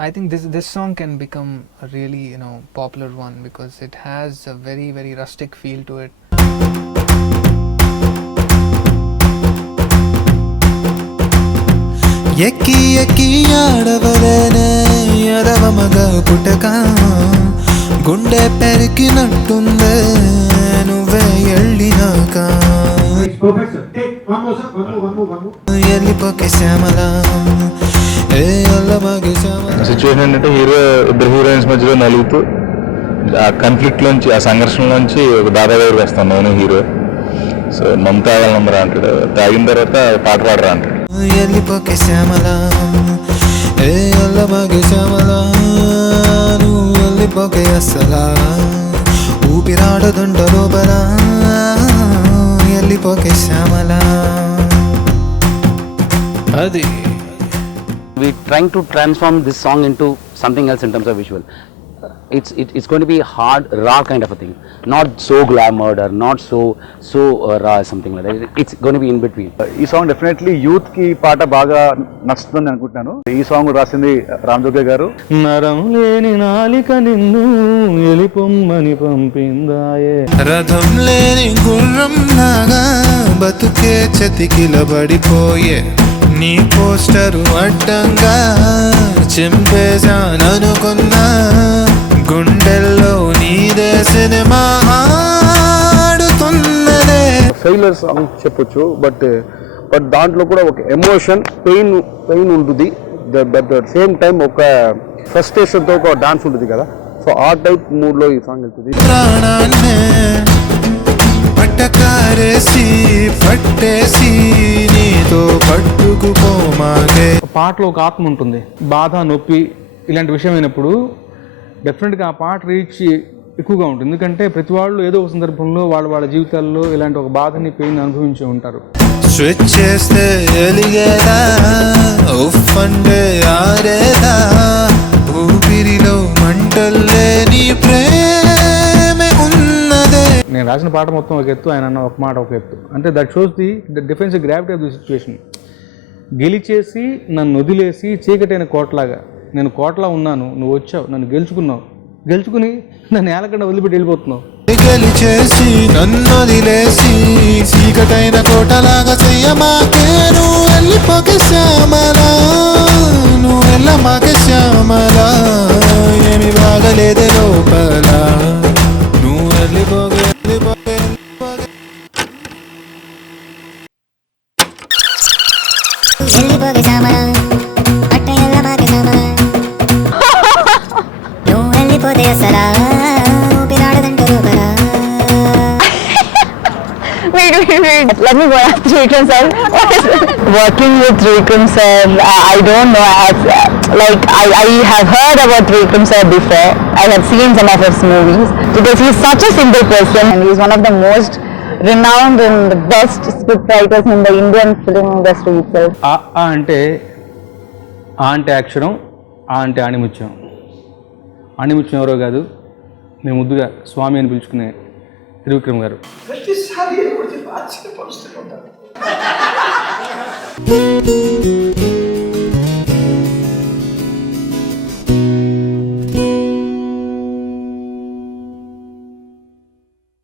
I think this song can become a really popular one because it has a very very rustic feel to it. ఎక్కి ఎక్కి ఆడవలేనే ఎడవ మగ పుటక గుండె పెరికినట్టుందే నువ్వే ఎళ్ళినాక ఎల్లిపోకే శ్యామల ఏ అల్లమగే Shyamala. Situation ఏంటంటే ఇద్దరు హీరోయిన్స్ మధ్యలో నలుగుతూ ఆ కన్ఫ్లిక్ట్ లోంచి ఆ సంఘర్షణలోంచి ఒక దాదా దగ్గరికి వస్తాను నేను హీరో. సో మందు తాగాలన్నరా అంటాడు, తాగిన తర్వాత పాట పాడరా అంటాడు. ఎల్లిపోకే శ్యామల ఏ అల్లమగే శ్యామల నువ్వు ఎల్లిపోకే అస్సలా ఊపిరాడదుంట లోపల ఎల్లిపోకే శ్యామల. అది we trying to transform this song into something else in terms of visual. It's going to be hard, raw kind of a thing, not so glamoured or not so raw, something like that. It's going to be in between. ఈ song definitely youth కి పాట బాగా నచ్చుతుంది అనుకుంటున్నాను. ఈ song రాసింది రామ్ జోగే గారు. నరం లేని నాలిక నిన్ను ఎలిపొమ్మని పంపిందాయే, రథం లేని గుర్రం లాగా బతుకే చతికిలబడిపోయే నీ పోస్టరు అడ్డంగా చింపేశాననుకున్నా గుండెల్లో నీదే సినిమా ఆడుతున్నదే. ఫెయిలర్ సాంగ్ చెప్పొచ్చు, బట్ దాంట్లో కూడా ఒక ఎమోషన్ పెయిన్ ఉంటుంది. బట్ సేమ్ టైం ఒక ఫ్రస్ట్రేషన్తో ఒక డాన్స్ ఉంటుంది కదా, సో ఆ టైప్ మూడ్లో ఈ సాంగ్ వెళ్తుంది. ప్రాణాన్నే పట్టకారేసి పట్టేసి నీతో పట్టుకుపోమాగే. పాటలో ఒక ఆత్మ ఉంటుంది, బాధ నొప్పి ఇలాంటి విషయం అయినప్పుడు డెఫినెట్గా ఆ పాట రీచ్ ఎక్కువగా ఉంటుంది. ఎందుకంటే ప్రతి వాళ్ళు ఏదో ఒక సందర్భంలో వాళ్ళ జీవితాల్లో ఇలాంటి ఒక బాధని పెయిన్ అనుభవించి ఉంటారు. స్విచ్ చేస్తే ఎలిగేదా ఉఫ్ అంటే ఆరేదా ఊపిరిలో మంటల్లే నీ ప్రేమే ఉన్నదే. నేను రాసిన పాట మొత్తం ఒక ఎత్తు, ఆయన అన్న ఒక మాట ఒక ఎత్తు. అంటే that shows the difference gravity of the situation. గెలిచేసి నన్ను వదిలేసి చీకటైన కోటలాగా నేను కోటలా ఉన్నాను, నువ్వు వచ్చావు నన్ను గెలుచుకుని నన్ను ఏలకుండా వదిలిపెట్టి వెళ్ళిపోతున్నావు. గెలిచేసి నన్ను వదిలేసి చీకటైన కోటలాగా చెయ్యమాకే నువ్వు వెళ్ళిపోకే శ్యామల నువ్వు వెళ్ళమాకే శ్యామల ఏమి బాగలేదే లోపల నువ్వు వెళ్ళిపోకే వెళ్ళిపోకే వెళ్ళిపోకే శ్యామల అట్ట ఎల్లమాకే శ్యామల నువ్వు వెళ్ళిపోతే అసలా ఊపిరాడదంట లోపల. Wait. Let me go ask Vikram sir. Working with Vikram sir, I don't know. I have heard about Vikram sir before. I have seen some of his movies because he is such a simple person and he is one of the most renowned and the best script writers in the Indian film industry itself. ఆ అంటే అక్షరం, ఆ అంటే ఆణిముత్యం. ఆణిముత్యం ఎవరో కాదు, మేము ముద్దుగా స్వామి అని పిలుచుకునే త్రివిక్రమ్ గారు.